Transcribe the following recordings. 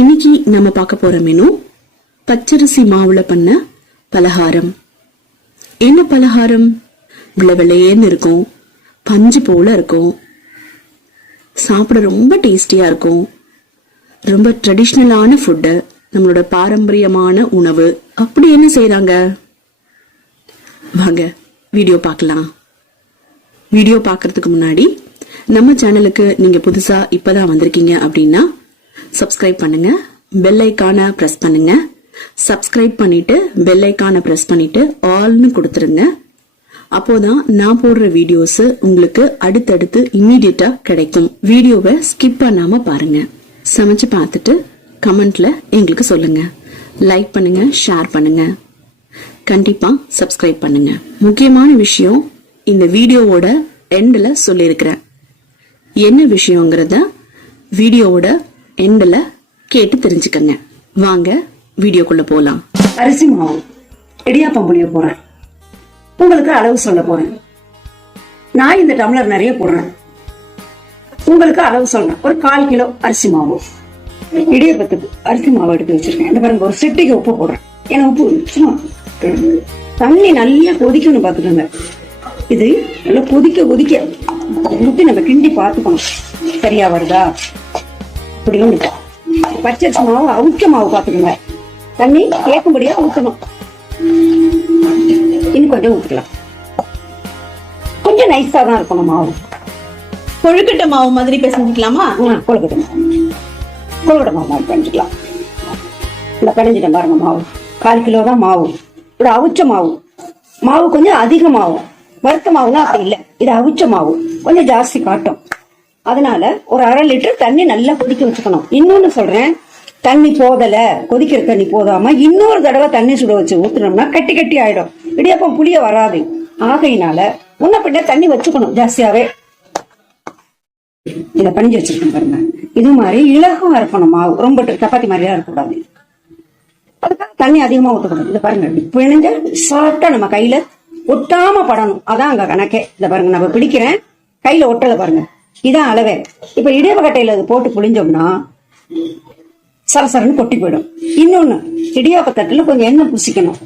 இன்னைக்கு நம்ம பார்க்க போற மெனு பச்சரிசி மாவுல பண்ண பலகாரம். என்ன பலகாரம்? விளவிளையேன்னு இருக்கும், பஞ்சு போல இருக்கும், சாப்பிட ரொம்ப டேஸ்டியா இருக்கும். ரொம்ப ட்ரெடிஷ்னலான ஃபுட்டு, நம்மளோட பாரம்பரியமான உணவு. அப்படி என்ன செய்யறாங்க? வாங்க வீடியோ பார்க்கலாம். வீடியோ பார்க்கறதுக்கு முன்னாடி நம்ம சேனலுக்கு நீங்க புதுசா இப்பதான் வந்திருக்கீங்க அப்படின்னா சப்ஸ்கிரைப் பண்ணுங்க, பெல் ஐகானை பிரஸ் பண்ணுங்க. சப்ஸ்கிரைப் பண்ணிட்டு பெல் ஐகானை பிரஸ் பண்ணிட்டு ஆல்னு கொடுத்துருங்க. அப்போதான் நான் போடுற வீடியோஸ் உங்களுக்கு அடுத்தடுத்து இம்மீடியட்டா கிடைக்கும். வீடியோவை ஸ்கிப் பண்ணாம பாருங்க. சமைச்சு பார்த்துட்டு கமெண்ட்ல எங்களுக்கு சொல்லுங்க. லைக் பண்ணுங்க, ஷேர் பண்ணுங்க, கண்டிப்பா சப்ஸ்கிரைப் பண்ணுங்க. முக்கியமான விஷயம் இந்த வீடியோவோட எண்ட்ல சொல்லியிருக்கிறேன். என்ன விஷயங்கிறத வீடியோவோட எண்ட்ல கேட்டு தெரிஞ்சுக்கங்க. வாங்க வீடியோக்குள்ள போலாம். அரிசி மாவு இடியாப்பம் புளிய போறேன். உங்களுக்கு அளவு சொல்ல போறேன். நான் இந்த டம்ளர் நிறைய போடுறேன். உங்களுக்கு அளவு சொல்றேன். ஒரு 1/4 கிலோ அரிசி மாவு. இடியாப்பத்துக்கு அரிசி மாவு எடுத்து வச்சிருக்கேன். இந்த பாருங்க, ஒரு சிட்டிக்கு உப்பு போடுறேன். ஏன்னா உப்பு சும்மா தண்ணி நல்லா கொதிக்கணும் பாத்துக்கோங்க. இது நல்லா கொதிக்க கொதிக்க ஊத்தி நம்ம கிண்டி பாத்துக்கணும் சரியா வருதா. இப்படியும் பச்சரிசி மாவு அவுச்ச மாவு பாத்துக்கோங்க. தண்ணி கேட்கும்படியா ஊத்தணும். இன்னும் கொஞ்சம் ஊத்திக்கலாம். கொஞ்சம் நைஸா தான் இருக்கணும் மாவு. கொழுக்கட்டை மாவு மாதிரி பிசைஞ்சிக்கலாமா? கொழுக்கட்டை மாவு பிணைஞ்சிக்கலாம். இந்த பிணைஞ்சிட்டேன் பாருங்க. மாவு 1/4 கிலோ தான் மாவு. இது அவிச்ச மாவு. மாவு கொஞ்சம் அதிகமாகும். வறுத்த மாவுனா அப்படி இல்லை, இது அவிச்ச மாவு கொஞ்சம் ஜாஸ்தி காட்டும். அதனால ஒரு 1/2 லிட்டர் தண்ணி நல்லா கொதிக்க வச்சுக்கணும். இன்னொன்னு சொல்றேன், தண்ணி போதல, கொதிக்கிற தண்ணி போதாம இன்னொரு தடவை தண்ணி சுட வச்சு ஊத்துனோம்னா கட்டி கட்டி ஆயிடும். இடியாப்பம் புளிய வராது. ஆகையினால முன்ன பின்ன தண்ணி வச்சுக்கணும் ஜாஸ்தியாவே. இத பணிஞ்சு வச்சிருக்கேன் பாருங்க. இது மாதிரி இலகுவா இருக்கணும் மாவு. ரொம்ப சப்பாத்தி மாதிரியா இருக்கக்கூடாது. அதுக்காக தண்ணி அதிகமா ஊற்றக்கூடாது. இதை பாருங்க, பிழிஞ்ச சாப்பிட்டா நம்ம கையில ஒட்டாம படணும். அதான் அங்க கணக்கே. இதை பாருங்க, நம்ம பிடிக்கிறேன், கையில ஒட்டலை பாருங்க. இதான் அளவே. இப்ப இடியாப்ப கட்டையில அது போட்டு புளிஞ்சோம்னா சரசரன்னு கொட்டி போயிடும். இன்னொன்னு, இடியாப்ப தட்டுல கொஞ்சம் எண்ணெய் பூசிக்கணும்.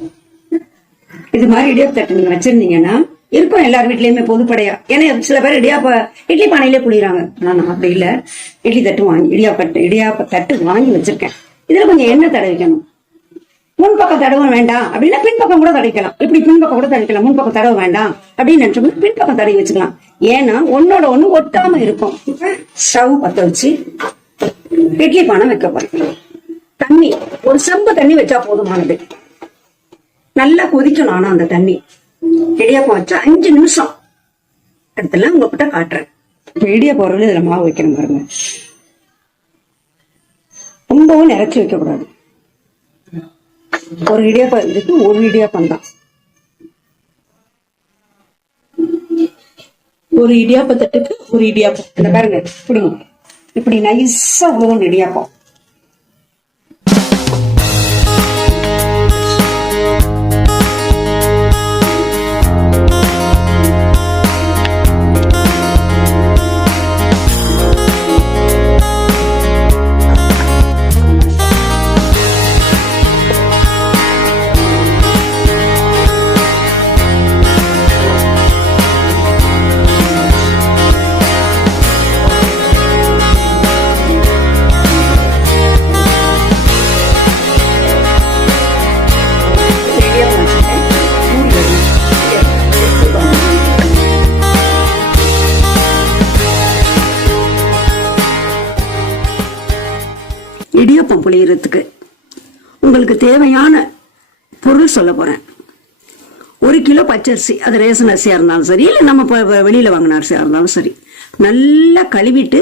இது மாதிரி இடியாப்ப தட்டு நீங்க வச்சிருந்தீங்கன்னா இருக்கும் எல்லார் வீட்லயுமே பொதுப்படையா. ஏன்னா சில பேர் இட்லி பானையிலே புளியறாங்க. நான் அப்படி இல்ல, இட்லி தட்டு வாங்கி இடியாப்ப தட்டு வாங்கி வச்சிருக்கேன். இதுல கொஞ்சம் எண்ணெய் தடவிக்கணும். முன்பக்கம் தடவ வேண்டாம் அப்படின்னா பின்பக்கம் கூட தடைக்கலாம். இப்படி பின்பக்கம் கூட தடைக்கலாம். முன்பக்கம் தடவ வேண்டாம் அப்படின்னு நினைச்சோம்னா பின்பக்கம் தடவி வச்சுக்கலாம். ஏன்னா ஒன்னோட ஒண்ணு ஒட்டாம இருக்கும். ஸ்டவ் பத்த வச்சு இட்லி பானை வைக்க போறேன். தண்ணி ஒரு செம்பு தண்ணி வச்சா போதுமானது. நல்லா கொதிக்கணும். ஆனா அந்த தண்ணி இடியாப்பம் வச்சா 5 நிமிஷம் இடத்துல உங்ககிட்ட காட்டுறேன். இப்ப இடியாப்பம் ஒரு இதுல மாவு வைக்கணும் பாருங்க. ரொம்பவும் நிறைச்சி வைக்க கூடாது. ஒரு இடியாப்பம் இதுக்கு ஒரு இடியாப்பம் தான். ஒரு இடியாப்ப தட்டுக்கு ஒரு இடியாப்பம். இந்த பாருங்க, இப்படி நைஸா உழுவும் இடியாப்பம். இடியாப்பம் புளியறதுக்கு உங்களுக்கு தேவையான பொருள் சொல்ல போறேன். 1 கிலோ பச்சரிசி, அது ரேஷன் அரிசியா இருந்தாலும் சரி, இல்லை நம்ம வெளியில வாங்கின அரிசியா இருந்தாலும் சரி, நல்லா கழுவிட்டு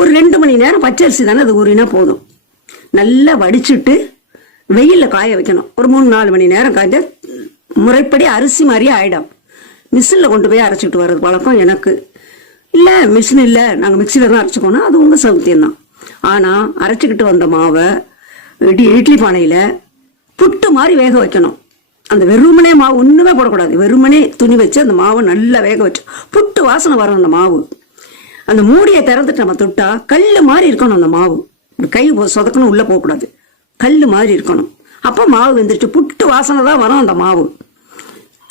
ஒரு 2 மணி நேரம் பச்சரிசி தானே அது ஊறினா போதும். நல்லா வடிச்சுட்டு வெயில்ல காய வைக்கணும். ஒரு 3-4 மணி நேரம் காய்ஞ்ச முறைப்படி அரிசி மாதிரியே ஆயிடும். மிஷின்ல கொண்டு போய் அரைச்சிட்டு வர்றது பழக்கம் எனக்கு இல்ல. மிஷின் இல்ல, நாங்க மிக்சியில தான் அரைச்சுக்கோனா அது உங்க சௌத்தியம் தான். ஆனா அரைச்சுக்கிட்டு வந்த மாவை இட்லி பானையில புட்டு மாதிரி வேக வைக்கணும். அந்த வெறுமனே மாவு ஒண்ணுமே போடக்கூடாது. வெறுமனே துணி வச்சு அந்த மாவை நல்லா வேக வச்சு புட்டு வாசனை வரும். அந்த மாவு அந்த மூடியை திறந்துட்டு நம்ம தொட்டா கல்லு மாதிரி இருக்கணும் அந்த மாவு. கை சொதக்கணும், உள்ள போகக்கூடாது, கல் மாதிரி இருக்கணும். அப்போ மாவு வெந்துட்டு புட்டு வாசனை தான் வரும். அந்த மாவு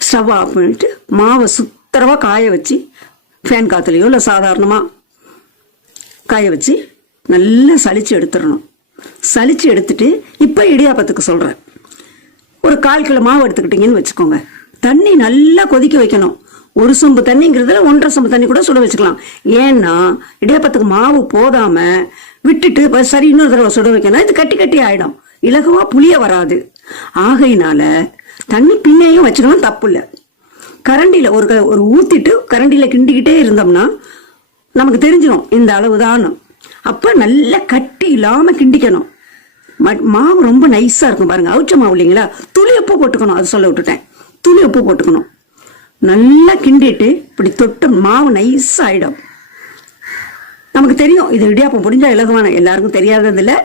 ஸ்டவ் ஆஃப் பண்ணிட்டு மாவை சுத்தரவா காய வச்சு ஃபேன் காத்துலையோ இல்லை சாதாரணமாக காய வச்சு நல்லா சலிச்சு எடுத்துடணும். சலிச்சு எடுத்துட்டு இப்போ இடியாப்பத்துக்கு சொல்கிறேன். ஒரு 1/4 கிலோ மாவு எடுத்துக்கிட்டீங்கன்னு வச்சுக்கோங்க. தண்ணி நல்லா கொதிக்க வைக்கணும். 1 சொம்பு தண்ணிங்கிறதுல 1.5 சொம்பு தண்ணி கூட சுட வச்சுக்கலாம். ஏன்னா இடியாப்பத்துக்கு மாவு போடாம விட்டுட்டு சரி இன்னொரு தடவை சுட வைக்கணும். இது கட்டி கட்டி ஆயிடும், இலகுவா புளிய வராது. ஆகையினால தண்ணி பின்னையும் வச்சுக்கணும், தப்பு இல்லை. கரண்டியில ஒரு ஊத்திட்டு கரண்டியில கிண்டிக்கிட்டே இருந்தோம்னா நமக்கு தெரிஞ்சிடும் இந்த அளவுதான். அப்ப நல்லா கட்டி இல்லாம கிண்டிக்கணும். மாவு ரொம்ப நைஸா இருக்கும் பாருங்க. அவுச்ச மாவு இல்லைங்களா, துளி உப்பு போட்டுக்கணும். அது சொல்ல விட்டுட்டேன், துளி உப்பு போட்டுக்கணும். நல்லா கிண்டிட்டு இப்படி தொட்டு மாவு நைஸா ஆயிடும். நமக்கு தெரியும் இது இடியாப்பம் முடிஞ்சா இலகுவான, எல்லாருக்கும் தெரியாதது இல்லை,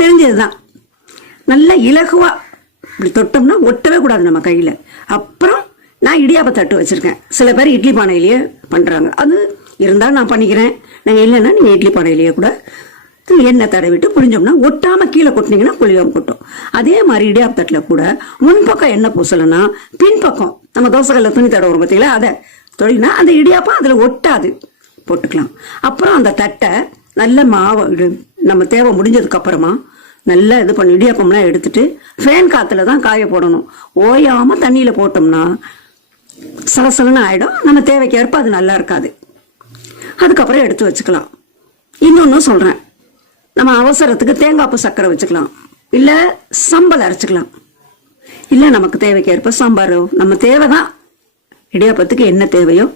தெரிஞ்சதுதான். நல்லா இலகுவா இப்படி தொட்டோம்னா ஒட்டவே கூடாது நம்ம கையில. அப்புறம் நான் இடியாப்ப தட்டு வச்சிருக்கேன். சில பேர் இட்லி பானையிலேயே பண்றாங்க. அது இருந்தாலும் நான் பண்ணிக்கிறேன். நாங்க இல்லைன்னா நீங்க இட்லி பானையிலேயே கூட எண்ணெய் தடவிட்டு புளிஞ்சோம்னா ஒட்டாம கீழே கொட்டினீங்கன்னா புளியாம கொட்டும். அதே மாதிரி இடியாப்ப தட்டுல கூட முன்பக்கம் எண்ணெய் பூசலன்னா பின்பக்கம் நம்ம தோசைகள்ல துணி தடவுறோம் பார்த்தீங்களா, அதை தொழினா அந்த இடியாப்பம் அதுல ஒட்டாது, போட்டுக்கலாம். அப்புறம் அந்த தட்டை நல்ல மாவு நம்ம தேவை முடிஞ்சதுக்கு அப்புறமா நல்லா இது பண்ணி இடியாப்பம்லாம் எடுத்துட்டு ஃபேன் காத்துல தான் காய போடணும். ஓயாம தண்ணியில போட்டோம்னா சலசலன்னு ஆயிடும். நம்ம தேவைக்கு ஏற்ப அது நல்லா இருக்காது. அதுக்கப்புறம் எடுத்து வச்சுக்கலாம். இன்னொன்னு சொல்றேன், நம்ம அவசரத்துக்கு தேங்காய்ப்பு சர்க்கரை வச்சுக்கலாம், இல்ல சம்பல் அரைச்சுக்கலாம், இல்ல நமக்கு தேவைக்கு ஏற்ப சாம்பாரோ, நம்ம தேவைதான் இடியாப்பத்துக்கு என்ன தேவையோ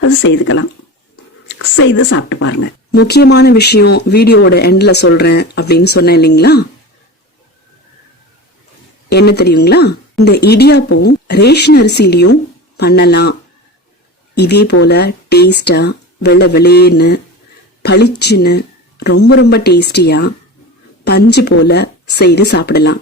அது செய்துக்கலாம். செய்து சாப்பிட்டு பாருங்க. முக்கியமான விஷயம் வீடியோவோட எண்ட்ல சொல்றேன் அப்படின்னு சொன்னேன் இல்லைங்களா, என்ன தெரியுங்களா, இந்த இடியாப்பம் ரேஷன் அரிசிலையும் பண்ணலாம். இதே போல டேஸ்டா வெள்ளை வெளேன்னு பளிச்சுன்னு ரொம்ப ரொம்ப டேஸ்டியா பஞ்சு போல செய்து சாப்பிடலாம்.